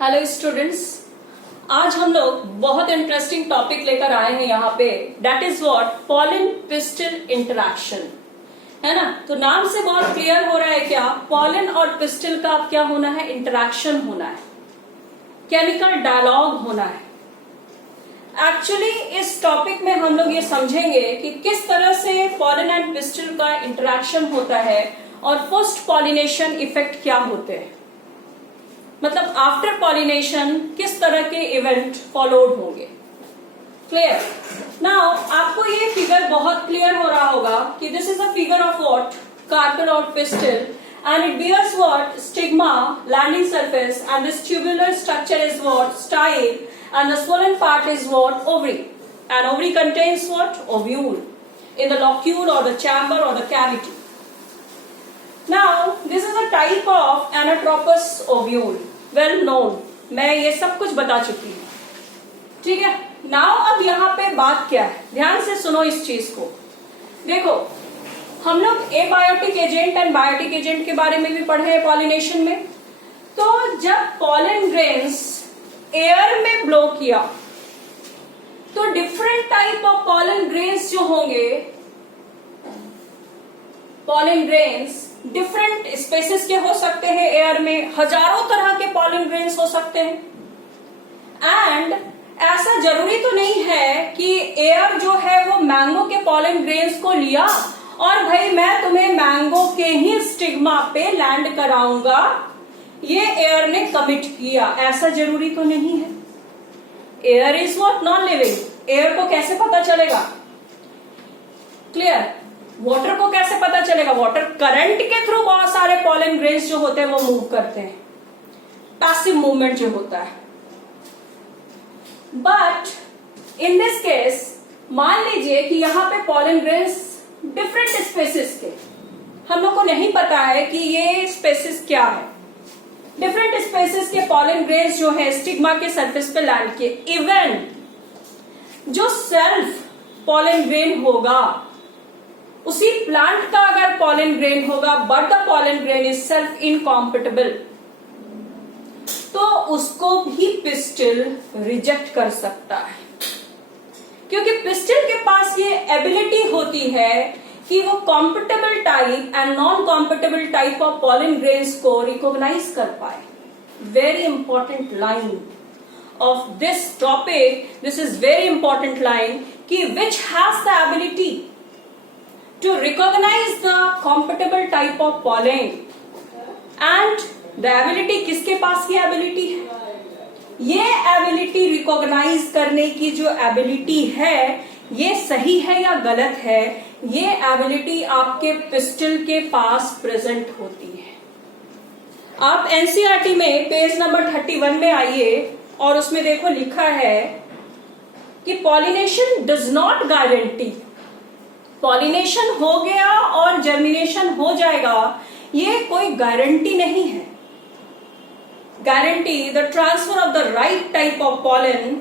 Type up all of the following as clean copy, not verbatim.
Hello students, आज हम लोग बहुत इंटरेस्टिंग टॉपिक लेकर आए हैं यहाँ पे। That is what pollen pistil interaction, है ना। तो नाम से बहुत क्लियर हो रहा है क्या, पॉलन और पिस्टिल का क्या होना है, इंटरैक्शन होना है, केमिकल डायलॉग होना है। एक्चुअली इस टॉपिक में हम लोग ये समझेंगे कि किस तरह से पॉलन एंड पिस्टिल का इंटरैक्शन होता है और पोस्ट पॉलिनेशन इफेक्ट क्या होते हैं, मतलब आफ्टर पॉलिनेशन किस तरह के इवेंट फॉलोड होंगे। क्लियर। नाउ आपको ये फिगर बहुत क्लियर हो रहा होगा कि this is a figure of what, carpel और pistil, and it bears what, stigma, landing surface, and this tubular structure is what, style, and the swollen part is what, ovary, and ovary contains what, ovule in the locule or the chamber or the cavity. Now this is a type of anatropous ovule, well known, मैं ये सब कुछ बता चुकी हूँ, ठीक है। Now अब यहाँ पे बात क्या है, ध्यान से सुनो इस चीज को। देखो, हम लोग abiotic agent and biotic agent के बारे में भी पढ़े हैं पॉलिनेशन में। तो जब पॉलन ग्रेन्स एयर में ब्लो किया तो different type of pollen grains जो होंगे, पॉलन ग्रेन्स डिफरेंट स्पेसिस के हो सकते हैं, एयर में हजारों तरह के पॉलन ग्रेन्स हो सकते हैं। एंड ऐसा जरूरी तो नहीं है कि एयर जो है वो मैंगो के पॉलन ग्रेन्स को लिया और भाई मैं तुम्हें मैंगो के ही स्टिग्मा पे लैंड कराऊंगा, ये एयर ने कमिट किया, ऐसा जरूरी तो नहीं है। Air is what, non living. Air को कैसे पता चलेगा, क्लियर। वाटर को कैसे पता चलेगा, वाटर करंट के थ्रू बहुत सारे पॉलन ग्रेन्स जो होते हैं वो मूव करते हैं, पैसिव मूवमेंट जो होता है। बट इन दिस केस मान लीजिए कि यहाँ पे पॉलन ग्रेन्स डिफरेंट स्पेसिस के, हम लोग को नहीं पता है कि ये स्पेसिस क्या है। डिफरेंट स्पेसिस के पॉलन ग्रेन्स जो है स्टिग्मा के सरफेस पे लैंड किए। इवन जो सेल्फ पॉलन ग्रेन होगा, उसी प्लांट का अगर पॉलन ग्रेन होगा but the pollen grain is self incompatible, तो उसको भी पिस्टिल रिजेक्ट कर सकता है, क्योंकि पिस्टिल के पास ये एबिलिटी होती है कि वो compatible type and non compatible type of pollen grains को रिकॉग्नाइज कर पाए। Very important line of this topic, this is very important line कि which has the ability to recognise the compatible type of pollen, and the ability किसके पास की ability है, ये ability recognise करने की जो एबिलिटी है, ये सही है या गलत है, ये एबिलिटी आपके पिस्टिल के पास प्रेजेंट होती है। आप एनसीईआरटी में पेज नंबर 31 में आइए और उसमें देखो लिखा है कि pollination does not guarantee, pollination हो गया और जर्मिनेशन हो जाएगा, ये कोई गारंटी नहीं है। Guarantee the transfer of the right type of pollen,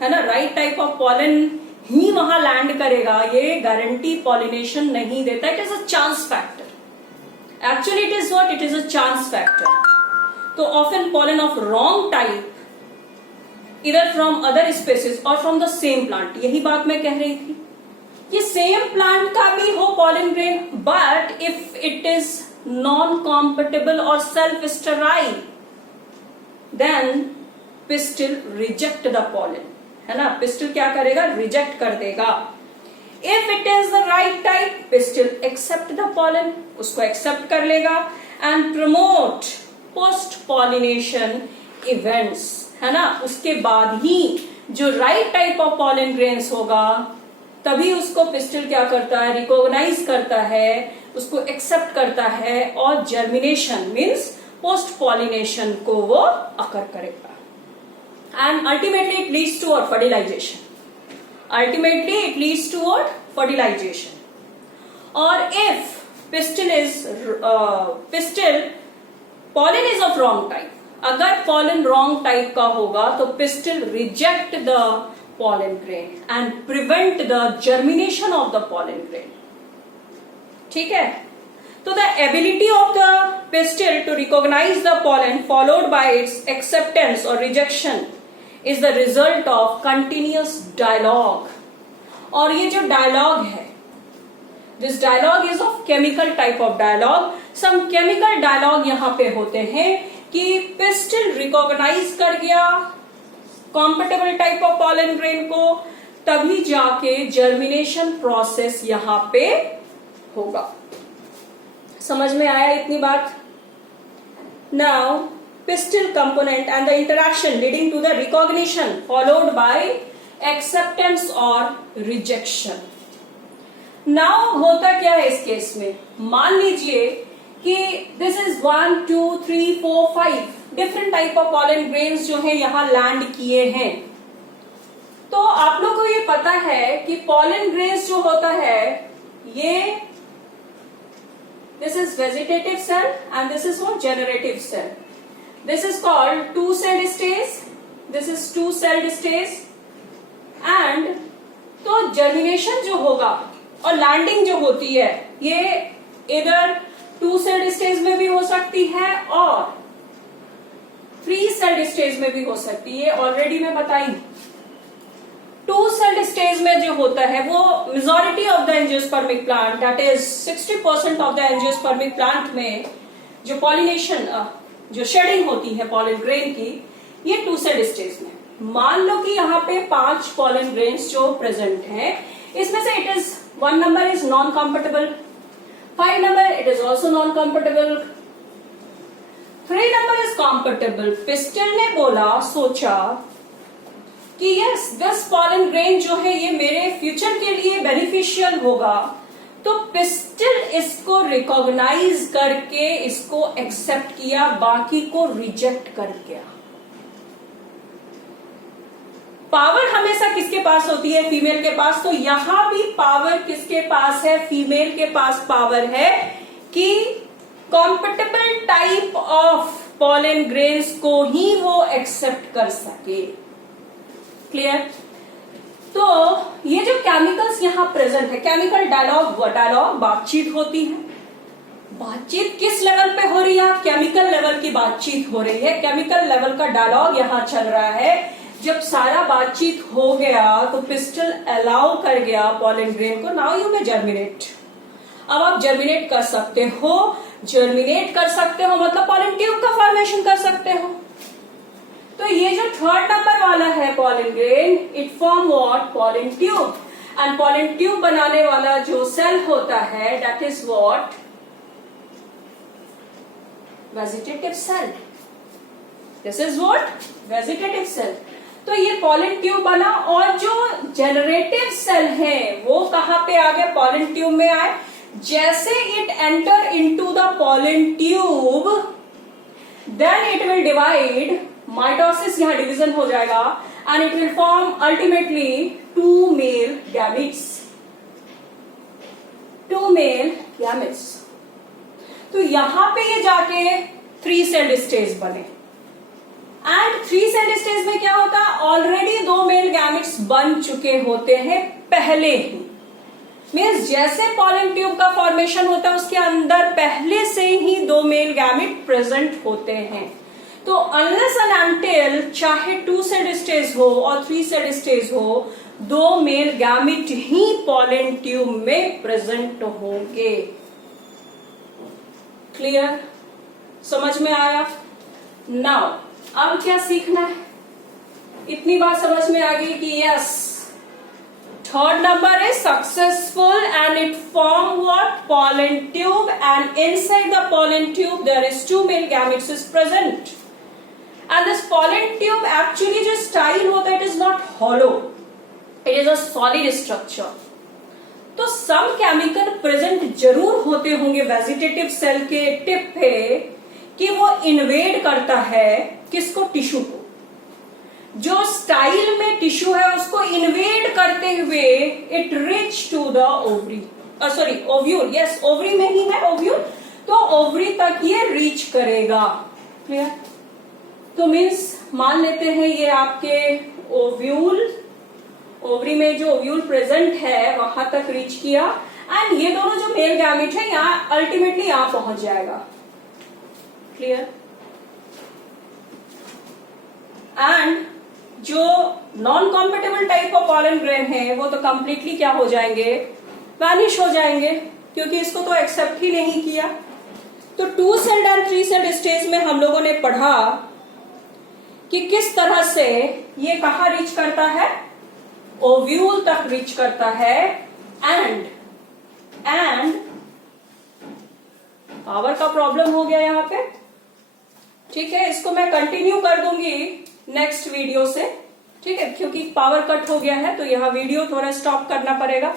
है ना, राइट टाइप ऑफ पॉलन ही वहां लैंड करेगा, ये गारंटी पॉलिनेशन नहीं देता। It is a chance factor, actually it is what, it is a chance factor. तो often pollen of wrong type इधर फ्रॉम अदर स्पेसिस और फ्रॉम द सेम प्लांट, यही बात मैं कह रही थी कि सेम प्लांट का भी हो pollen grain, but if it is non compatible और self sterile, then pistil reject the pollen, है ना, पिस्टिल क्या करेगा, रिजेक्ट कर देगा। If it is the right type, pistil accept the pollen, उसको एक्सेप्ट कर लेगा and promote post pollination events, है ना। उसके बाद ही जो right type of pollen grains होगा तभी उसको पिस्टिल क्या करता है, रिकॉग्नाइज करता है, उसको एक्सेप्ट करता है और जर्मिनेशन मीन्स पोस्ट पॉलिनेशन को वो अकर करेगा। And ultimately it leads to what, fertilization. Ultimately it leads to what, fertilization. और if pistil pollen is of wrong type, अगर पॉलन रॉन्ग टाइप का होगा तो pistil reject the pollen grain and prevent the germination of the pollen grain, ठीक है। तो the ability of the pistil to recognise the pollen followed by its acceptance और rejection is the result of continuous dialogue. और ये जो dialogue है, this dialogue is of chemical type of dialogue. Some chemical dialogue यहां पे होते हैं कि पिस्टिल रिकॉग्नाइज कर गया compatible type of pollen grain को, तभी जाके जर्मिनेशन प्रोसेस यहां पे होगा। समझ में आया इतनी बात? Now pistil component and the interaction leading to the recognition followed by acceptance or rejection. Now होता क्या है इस केस में? मान लीजिए कि this is 1 2 3 4 5 different type of pollen grains जो है यहां लैंड किए हैं। तो आप लोग को ये पता है कि pollen grains जो होता है ये this is vegetative cell and this is what generative cell. This is called two-celled stage. This is two-celled stage. And तो जर्मिनेशन जो होगा और लैंडिंग जो होती है ये इधर two-celled स्टेज में भी हो सकती है और three-celled स्टेज में भी हो सकती है। ऑलरेडी मैं बताई two-celled स्टेज में जो होता है वो majority of the angiospermic plant, that is 60% of the angiospermic plant में जो पॉलिनेशन जो शेडिंग होती है पॉलन ग्रेन की, ये टू सेड स्टेज में। मान लो कि यहाँ पे 5 पॉलन ग्रेन्स जो प्रेजेंट हैं, इसमें से it is 1 number is non compatible, 5 number it is also non compatible, 3 number is compatible. Pistil ने बोला, सोचा कि यस दिस पॉलन ग्रेन जो है ये मेरे फ्यूचर के लिए बेनिफिशियल होगा, तो पिस्टिल इसको रिकॉग्नाइज करके इसको एक्सेप्ट किया, बाकी को रिजेक्ट कर गया। पावर हमेशा किसके पास होती है? फीमेल के पास। तो यहां भी पावर किसके पास है? फीमेल के पास पावर है कि compatible type of pollen grains को ही वो एक्सेप्ट कर सके। क्लियर? तो ये जो केमिकल्स यहां प्रेजेंट है, केमिकल डायलॉग बातचीत होती है। बातचीत किस लेवल पे हो रही है? केमिकल लेवल की बातचीत हो रही है, केमिकल लेवल का डायलॉग यहां चल रहा है। जब सारा बातचीत हो गया तो पिस्टिल अलाउ कर गया पॉलन ग्रेन को, नाउ यू मे जर्मिनेट। अब आप जर्मिनेट कर सकते हो, जर्मिनेट कर सकते हो मतलब पॉलन ट्यूब का फॉर्मेशन कर सकते हो। तो ये जो 3rd नंबर वाला है pollen grain, it form what? Pollen tube. And pollen tube बनाने वाला जो सेल होता है that is what? Vegetative cell. This is what? Vegetative cell. तो ये पॉलन ट्यूब बना और जो जनरेटिव सेल है वो कहां पे आ गए? पॉलन ट्यूब में आए। जैसे it enter into the pollen tube then it will divide, mitosis यहां डिवीजन हो जाएगा and it will form ultimately 2 male gametes. 2 male gametes. तो यहां पे ये जाके 3 सेल्ड स्टेज बने एंड 3 सेल्ड स्टेज में क्या होता है? ऑलरेडी 2 मेल गैमेट्स बन चुके होते हैं पहले ही। मीन्स जैसे पॉलन ट्यूब का फॉर्मेशन होता है उसके अंदर पहले से ही 2 मेल गैमेट प्रेजेंट होते हैं। तो अनलेस एंड अनटिल चाहे 2 सेड स्टेज हो और 3 सेड स्टेज हो, 2 मेल गैमेट ही पॉलन ट्यूब में प्रेजेंट होंगे। क्लियर? समझ में आया? नाउ अब क्या सीखना है? इतनी बात समझ में आ गई कि yes 3rd number is successful and it form what? Pollen tube, and inside the pollen tube there is 2 male gametes is present. And this pollen tube actually जो style होता है it is not hollow, it is a solid structure. तो some chemical present जरूर होते होंगे vegetative cell के tip पे कि वो इन्वेड करता है किसको? टिश्यू को। जो स्टाइल में टिश्यू है उसको इन्वेड करते हुए it reach to the ovary, sorry ovule, yes ovary में ही है ओव्यूल, तो ओवरी तक ये रीच करेगा। क्लियर? तो मीन्स मान लेते हैं ये आपके ओव्यूल, ओवरी में जो ओव्यूल प्रेजेंट है वहां तक रीच किया एंड ये दोनों जो मेल गैमेट है यहाँ अल्टीमेटली यहां पहुंच जाएगा। क्लियर? एंड जो non compatible type of pollen grain है वो तो कंप्लीटली क्या हो जाएंगे, वैनिश हो जाएंगे, क्योंकि इसको तो एक्सेप्ट ही नहीं किया। तो 2 सेल्ड एंड 3 सेल्ड स्टेज में हम लोगों ने पढ़ा कि किस तरह से ये कहां रीच करता है, ओव्यूल तक रीच करता है, एंड पावर का प्रॉब्लम हो गया यहां पे। ठीक है, इसको मैं कंटिन्यू कर दूंगी नेक्स्ट वीडियो से। ठीक है, क्योंकि पावर कट हो गया है तो यह वीडियो थोड़ा स्टॉप करना पड़ेगा।